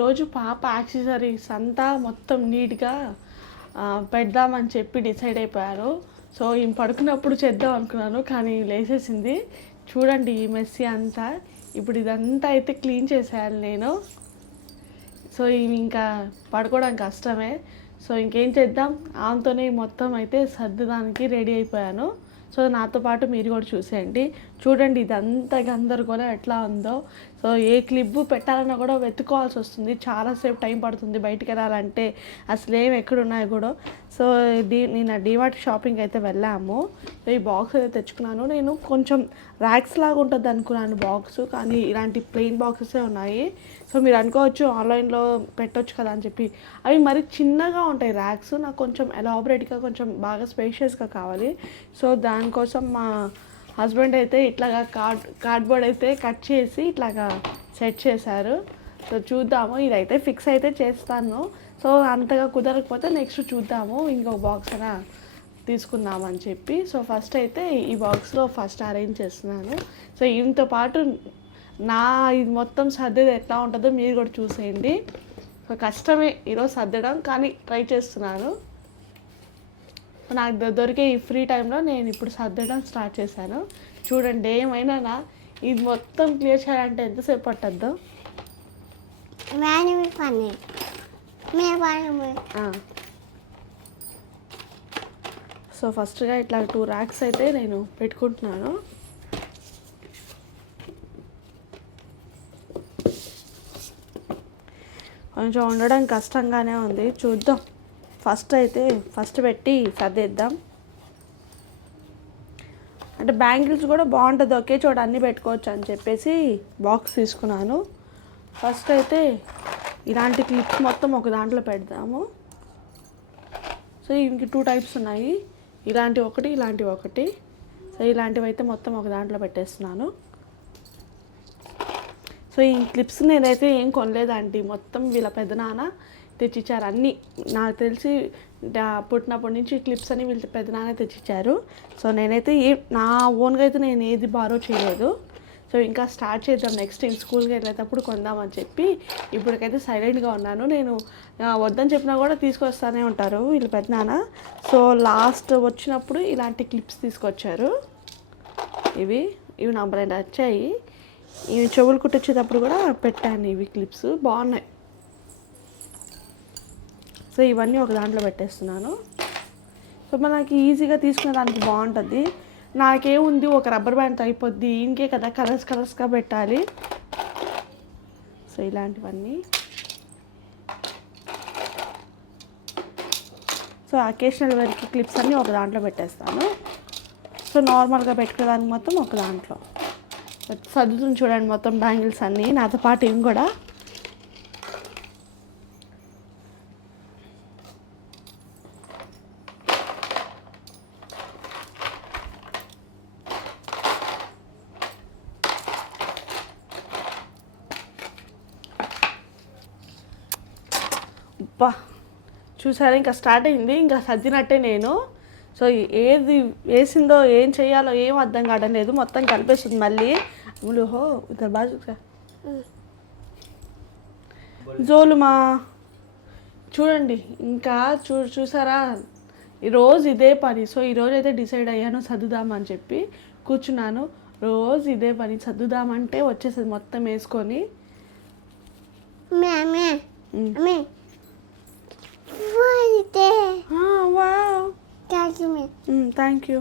రోజు పాప యాక్సెసరీస్ అంతా మొత్తం నీట్గా పెడదామని చెప్పి డిసైడ్ అయిపోయారు. సో ఈమె పడుకున్నప్పుడు చేద్దాం అనుకున్నాను, కానీ లేచేసింది. చూడండి ఈ మెస్సీ అంతా. ఇప్పుడు ఇదంతా అయితే క్లీన్ చేసేయాలి నేను. సో ఇవి ఇంకా పడుకోవడానికి కష్టమే. సో ఇంకేం చేద్దాం, ఆమెతోనే మొత్తం అయితే సర్దడానికి రెడీ అయిపోయాను. సో నాతో పాటు మీరు కూడా చూసేయండి. చూడండి ఇదంతా గందరగోళం ఎట్లా ఉందో. సో ఏ క్లిప్ పెట్టాలన్నా కూడా వెతుక్కోవాల్సి వస్తుంది, చాలాసేపు టైం పడుతుంది బయటికి వెళ్ళాలంటే. అసలు ఏమి ఎక్కడున్నాయో కూడా. సో నేను డీమార్ట్ షాపింగ్ అయితే వెళ్ళాము. సో ఈ బాక్స్ అయితే తెచ్చుకున్నాను. నేను కొంచెం ర్యాక్స్ లాగా ఉంటుంది అనుకున్నాను బాక్స్, కానీ ఇలాంటి ప్లెయిన్ బాక్సెసే ఉన్నాయి. సో మీరు అనుకోవచ్చు ఆన్లైన్లో పెట్టవచ్చు కదా అని చెప్పి. అవి మరి చిన్నగా ఉంటాయి ర్యాక్స్. నాకు కొంచెం ఎలాబరేట్గా, కొంచెం బాగా స్పేషియస్గా కావాలి. సో దానికోసం మా హస్బెండ్ అయితే ఇట్లాగా కార్డ్బోర్డ్ అయితే కట్ చేసి ఇట్లాగా సెట్ చేశారు. సో చూద్దాము, ఇదైతే ఫిక్స్ అయితే చేస్తాను. సో అంతగా కుదరకపోతే నెక్స్ట్ చూద్దాము, ఇంకొక బాక్స్ అయినా తీసుకుందామని చెప్పి. సో ఫస్ట్ అయితే ఈ బాక్స్లో ఫస్ట్ అరేంజ్ చేస్తున్నాను. సో ఈయనతో పాటు నా ఇది మొత్తం సర్దేది ఎట్లా ఉంటుందో మీరు కూడా చూసేయండి. సో కష్టమే ఈరోజు సర్దడం, కానీ ట్రై చేస్తున్నాను. నాకు దొరికే ఈ ఫ్రీ టైంలో నేను ఇప్పుడు సర్దడం స్టార్ట్ చేశాను. చూడండి ఏమైనా ఇది మొత్తం క్లియర్ చేయాలంటే ఎంతసేపు పట్టద్దు. సో ఫస్ట్గా ఇట్లా 2 ర్యాక్స్ అయితే నేను పెట్టుకుంటున్నాను. కొంచెం ఉండడం కష్టంగానే ఉంది, చూద్దాం. ఫస్ట్ పెట్టి సర్దేద్దాం. అంటే బ్యాంగిల్స్ కూడా బాగుంటుంది, ఒకే చోట అన్నీ పెట్టుకోవచ్చు అని చెప్పేసి బాక్స్ తీసుకున్నాను. ఫస్ట్ అయితే ఇలాంటి క్లిప్స్ మొత్తం ఒక దాంట్లో పెడదాము. సో ఇంక 2 టైప్స్ ఉన్నాయి, ఇలాంటివి ఒకటి, ఇలాంటివి ఒకటి. సో ఇలాంటివి అయితే మొత్తం ఒక దాంట్లో పెట్టేస్తున్నాను. సో ఈ క్లిప్స్ నేనైతే ఏం కొనలేదండి, మొత్తం వీళ్ళ పెద్దనాన్న తెచ్చిచ్చారు అన్నీ. నాకు తెలిసి పుట్టినప్పటి నుంచి క్లిప్స్ అని వీళ్ళ పెద్దనాన్న తెచ్చిచ్చారు. సో నేనైతే నా ఓన్గా అయితే నేను ఏది బారో చేయలేదు. సో ఇంకా స్టార్ట్ చేద్దాం, నెక్స్ట్ స్కూల్కి వెళ్ళేటప్పుడు కొందామని చెప్పి ఇప్పటికైతే సైలెంట్గా ఉన్నాను. నేను వద్దని చెప్పినా కూడా తీసుకొస్తానే ఉంటారు వీళ్ళ పెద్దనాన్న. సో లాస్ట్ వచ్చినప్పుడు ఇలాంటి క్లిప్స్ తీసుకొచ్చారు. ఇవి నాకు భలే నచ్చాయి. ఇవి చెవులు కుట్టించేటప్పుడు కూడా పెట్టాను, ఇవి క్లిప్స్ బాగున్నాయి. సో ఇవన్నీ ఒక దాంట్లో పెట్టేస్తున్నాను. సో మనకి ఈజీగా తీసుకునే దానికి బాగుంటుంది. నాకేముంది, ఒక రబ్బర్ బ్యాండ్తో అయిపోద్ది, ఇంకే కదా కలర్స్గా పెట్టాలి. సో ఇలాంటివన్నీ. సో అకేషనల్ వేర్కి క్లిప్స్ అన్నీ ఒక దాంట్లో పెట్టేస్తాను. సో నార్మల్గా పెట్టుకోవడానికి మొత్తం ఒక దాంట్లో సర్దుతుంది. చూడండి మొత్తం బ్యాంగిల్స్ అన్నీ, నాతో పాటు ఇవి కూడా. అబ్బా చూసారా, ఇంకా స్టార్ట్ అయింది, ఇంకా సర్దినట్టే నేను. సో ఏది వేసిందో ఏం చేయాలో ఏం అర్థం కావడం లేదు, మొత్తం కలిపేస్తుంది మళ్ళీ. హో ఇద్దరు బాగా జోలుమా చూడండి. ఇంకా చూసారా, ఈరోజు ఇదే పని. సో ఈరోజు అయితే డిసైడ్ అయ్యాను సర్దుదామని చెప్పి కూర్చున్నాను. రోజు ఇదే పని, సర్దుదామంటే వచ్చేసేది మొత్తం వేసుకొని. Thank you.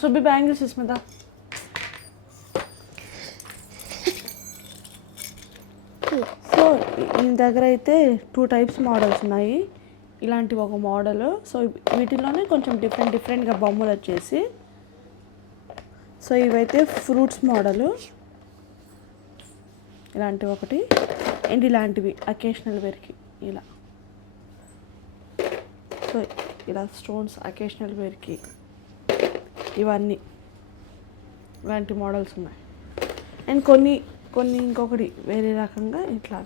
సుబ్బి బ్యాంగిల్స్ ఇస్మదా. సో ఈ దగ్గర అయితే 2 టైప్స్ మోడల్స్ ఉన్నాయి. ఇలాంటివి ఒక మోడల్. సో వీటిలోనే కొంచెం డిఫరెంట్గా బొమ్మలు వచ్చేసి. సో ఇవైతే ఫ్రూట్స్ మోడలు, ఇలాంటివి ఒకటి. అండ్ ఇలాంటివి అకేషనల్ వేర్కి ఇలా. సో ఇలా స్టోన్స్ అకేషనల్ వేర్కి ఇవన్నీ ఇలాంటి మోడల్స్ ఉన్నాయి. అండ్ కొన్ని కొన్ని ఇంకొకటి వేరే రకంగా ఇట్లా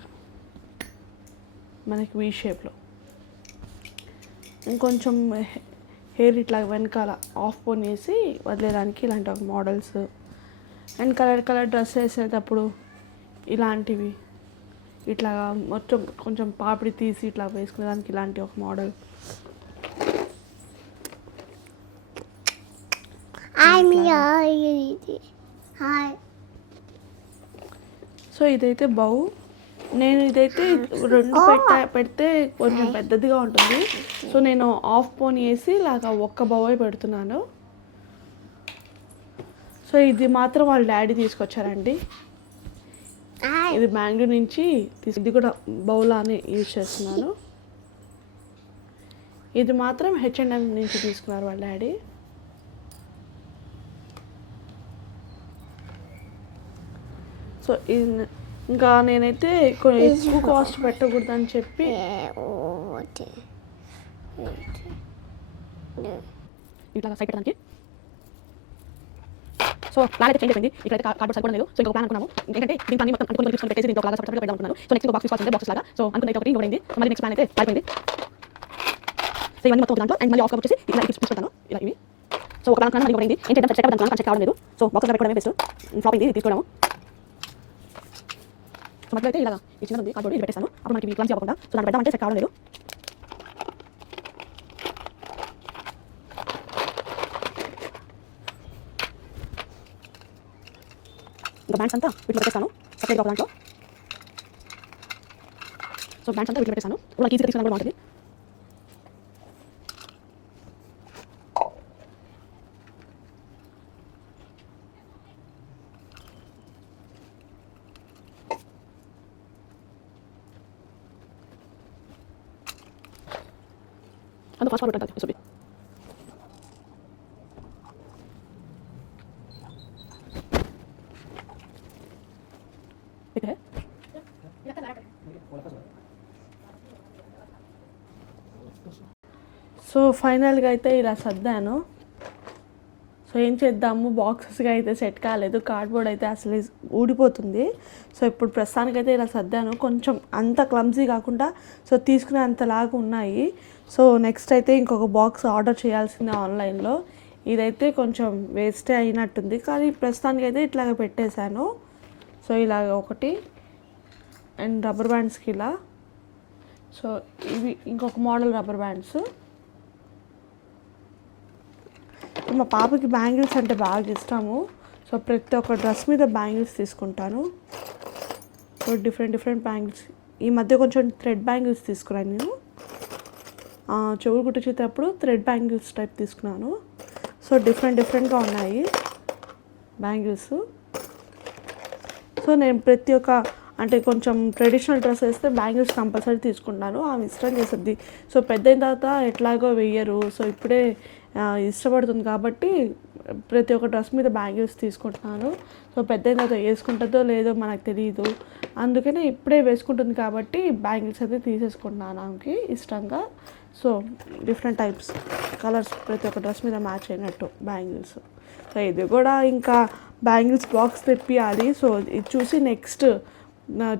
మనకి వీ షేప్లో, ఇంకొంచెం హెయిర్ ఇట్లా వెనకాల ఆఫ్ పోన్ వేసి వదిలేదానికి ఇలాంటి ఒక models, and colour colour dress వేసేటప్పుడు ఇలాంటివి ఇట్లా మొత్తం కొంచెం పాపిడి తీసి ఇట్లా వేసుకునేదానికి ఇలాంటి ఒక మోడల్. సో ఇదైతే బౌ. నేను ఇదైతే 2 పెడితే కొంచెం పెద్దదిగా ఉంటుంది. సో నేను ఆఫ్ పోన్ వేసి ఇలాగా ఒక్క బౌ పెడుతున్నాను. సో ఇది మాత్రం వాళ్ళ డాడీ తీసుకొచ్చారండి. ఇది బెంగళూరు నుంచి ఇది కూడా బౌలానే యూజ్ చేస్తున్నాను. ఇది మాత్రం H&M నుంచి తీసుకున్నారు వాళ్ళ డాడీ. సో ఇంకా నేనైతే ఎక్కువ కాస్ట్ పెట్టకూడదని చెప్పి ఇట్లా సైడ్ పెట్టడానికి. సో ప్లాన్ అయితే చేంజ్ అయిపోయింది. ఇక్కడైతే కార్డ్బోర్డ్ సరిపోవడం లేదు. సో ఇంకొక ప్లాన్ అనుకున్నాము ఏంటంటే దీనికి అన్ని మొత్తం అనుకుని తీసుకొని పెట్టేసి దీంతో ఒకలాగా సపరేట్గా పెడదాం అనుకున్నాను. సో నెక్స్ట్ బాక్స్ తీసుకోవాల్సిందే బాక్సెస్ లాగా. సో అనుకున్న అయితే ఒకటి ఇంకోటి సో మళ్ళీ నెక్స్ట్ ప్లాన్ అయితే అయిపోయింది. సో ఇవన్నీ మొత్తం దాంట్లో అండ్ మళ్ళీ ఆఫ్ కప్ వచ్చేసి ఇలా తీసుకుంటాను ఇలా ఇవి. సో ఒక ప్లాన్ అనుకున్నాను మళ్ళీ ఇంకోటి ఏం చేద్దాం సెట్ అవ్వడం అనుకున్నాను, చెక్ కావడం లేదు. సో బాక్సెస్ పెట్టుకోవడమే బెస్ట్. ఫ్లాప్ అయింది తీసుకోవడము. సో మధ్యలో అయితే ఇలా ఈ చిన్నది ఉంది కార్డ్బోర్డ్ ఇది పెట్టేస్తాను. అప్పుడు మనకి క్లమ్సీ అవ్వకుండా. సో దాన్ని పెడదామంటే సెట్ కావడం లేదు. ఇంకా బ్యాండ్స్ అంతా వీటిలో పెట్టేస్తాను సపరేట్గా ఒక దాంట్లో. సో బ్యాండ్స్ అంతా వీటిలో పెట్టేస్తాను. వాళ్ళకి ఈజీగా తీసుకుని కూడా బాగుంటుంది. అంత ఫాస్ట్ ఫార్వర్డ్ ఉంటుంది. సో సో ఫైనల్గా అయితే ఇలా సర్దాను. సో ఏం చేద్దాము, బాక్సెస్గా అయితే సెట్ కాలేదు, కార్డ్బోర్డ్ అయితే అసలు ఊడిపోతుంది. సో ఇప్పుడు ప్రస్తుతానికైతే ఇలా సర్దాను. కొంచెం అంత క్లమ్జీ కాకుండా సో తీసుకునే అంతలాగా ఉన్నాయి. సో నెక్స్ట్ అయితే ఇంకొక బాక్స్ ఆర్డర్ చేయాల్సిందే ఆన్లైన్లో. ఇదైతే కొంచెం వేస్టే అయినట్టుంది కానీ ప్రస్తుతానికైతే ఇట్లాగ పెట్టేశాను. సో ఇలాగ ఒకటి అండ్ రబ్బర్ బ్యాండ్స్కి ఇలా. సో ఇవి ఇంకొక మోడల్ రబ్బర్ బ్యాండ్స్. మా పాపకి బ్యాంగిల్స్ అంటే బాగా ఇష్టము. సో ప్రతి ఒక్క డ్రెస్ మీద బ్యాంగిల్స్ తీసుకుంటాను. So different bangles. ఈ మధ్య కొంచెం థ్రెడ్ బ్యాంగిల్స్ తీసుకున్నాను నేను. చెవులు కుట్టించేటప్పుడు థ్రెడ్ బ్యాంగిల్స్ టైప్ తీసుకున్నాను. సో డిఫరెంట్గా ఉన్నాయి బ్యాంగిల్స్. సో నేను ప్రతి ఒక్క అంటే కొంచెం ట్రెడిషనల్ డ్రెస్ వేస్తే బ్యాంగిల్స్ కంపల్సరీ తీసుకుంటాను. ఆమె ఇష్టం చేస్తుంది. సో పెద్ద అయిన తర్వాత ఎట్లాగో వెయ్యరు. సో ఇప్పుడే ఇష్టపడుతుంది కాబట్టి ప్రతి ఒక్క డ్రెస్ మీద బ్యాంగిల్స్ తీసుకుంటున్నాను. సో పెద్ద అయిన తర్వాత వేసుకుంటుందో లేదో మనకు తెలియదు. అందుకనే ఇప్పుడే వేసుకుంటుంది కాబట్టి బ్యాంగిల్స్ అయితే తీసేసుకుంటున్నాను ఆమెకి ఇష్టంగా. సో డిఫరెంట్ టైప్స్ కలర్స్ ప్రతి ఒక్క డ్రెస్ మీద మ్యాచ్ అయినట్టు బ్యాంగిల్స్. సో ఇది కూడా ఇంకా బ్యాంగిల్స్ బాక్స్ తెప్పియాలి. సో ఇది చూసి నెక్స్ట్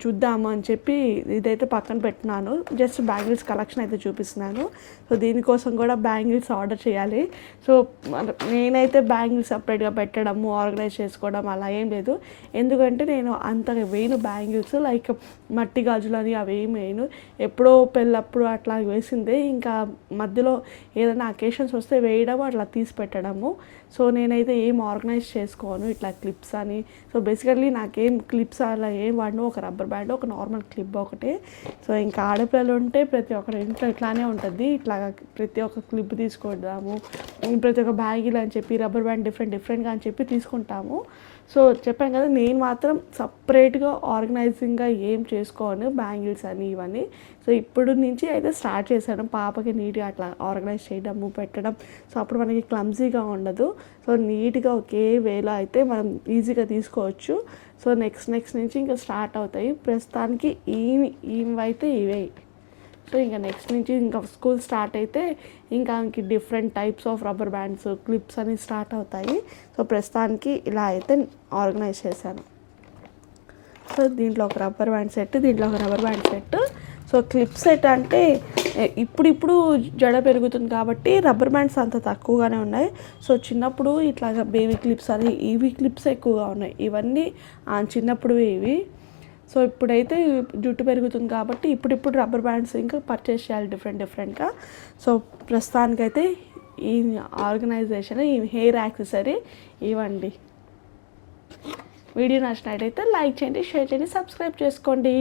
చూద్దాము అని చెప్పి ఇదైతే పక్కన పెట్టినాను. జస్ట్ బ్యాంగిల్స్ కలెక్షన్ అయితే చూపిస్తున్నాను. సో దీనికోసం కూడా బ్యాంగిల్స్ ఆర్డర్ చేయాలి. సో నేనైతే బ్యాంగిల్స్ సపరేట్గా పెట్టడము ఆర్గనైజ్ చేసుకోవడం అలా ఏం లేదు. ఎందుకంటే నేను అంతగా వేయను బ్యాంగిల్స్, లైక్ మట్టి గాజులని అవి ఏం వేయను. ఎప్పుడో పెళ్ళప్పుడు అట్లా వేసిందే. ఇంకా మధ్యలో ఏదైనా అకేషన్స్ వస్తే వేయడం అట్లా తీసి పెట్టడము. సో నేనైతే ఏం ఆర్గనైజ్ చేసుకోను ఇట్లా క్లిప్స్ అని. సో బేసికల్లీ నాకేం క్లిప్స్ అలా ఏం వాడను. ఒక రబ్బర్ బ్యాండ్, ఒక నార్మల్ క్లిప్ ఒకటే. సో ఇంకా ఆడపిల్లలు ఉంటే ప్రతి ఒక్కరి ఇంట్లో ఇట్లానే ఉంటుంది. ఇట్లా ప్రతి ఒక్క క్లిప్ తీసుకుంటాము, ప్రతి ఒక్క బ్యాగిల్ అని చెప్పి రబ్బర్ బ్యాండ్ డిఫరెంట్గా అని చెప్పి తీసుకుంటాము. సో చెప్పాను కదా, నేను మాత్రం సపరేట్గా ఆర్గనైజింగ్గా ఏం చేసుకోను బ్యాంగిల్స్ అని ఇవన్నీ. సో ఇప్పుడు నుంచి అయితే స్టార్ట్ చేశాను పాపకి నీట్గా అట్లా ఆర్గనైజ్ చేయడము పెట్టడం. సో అప్పుడు మనకి క్లమ్జీగా ఉండదు. సో నీట్గా ఒకే వేలో అయితే మనం ఈజీగా తీసుకోవచ్చు. సో నెక్స్ట్ నుంచి ఇంకా స్టార్ట్ అవుతాయి. ప్రస్తుతానికి ఇవైతే ఇవే. సో ఇంకా నెక్స్ట్ నుంచి ఇంకా స్కూల్ స్టార్ట్ అయితే ఇంకా different types of rubber bands clips అని స్టార్ట్ అవుతాయి. సో ప్రస్తుతానికి ఇలా అయితే ఆర్గనైజ్ చేశాను. సో దీంట్లో ఒక రబ్బర్ బ్యాండ్ సెట్, దీంట్లో ఒక rubber band set. So clip set అంటే ఇప్పుడు జడ పెరుగుతుంది కాబట్టి రబ్బర్ బ్యాండ్స్ అంత తక్కువగానే ఉన్నాయి. సో చిన్నప్పుడు ఇట్లాగా బేబీ క్లిప్స్ అని ఇవి క్లిప్స్ ఎక్కువగా ఉన్నాయి. ఇవన్నీ చిన్నప్పుడు ఇవి. సో ఇప్పుడైతే జుట్టు పెరుగుతుంది కాబట్టి ఇప్పుడు రబ్బర్ బ్యాండ్స్ ఇంకా పర్చేస్ చేయాలి డిఫరెంట్గా. సో ప్రస్తుతానికైతే ఈ ఆర్గనైజేషన్, ఈ హెయిర్ యాక్సెసరీ ఇవ్వండి. వీడియో నచ్చినట్టయితే లైక్ చేయండి, షేర్ చేయండి, సబ్స్క్రైబ్ చేసుకోండి.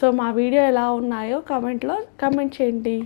సో మా వీడియో ఎలా ఉన్నాయో కామెంట్ చేయండి.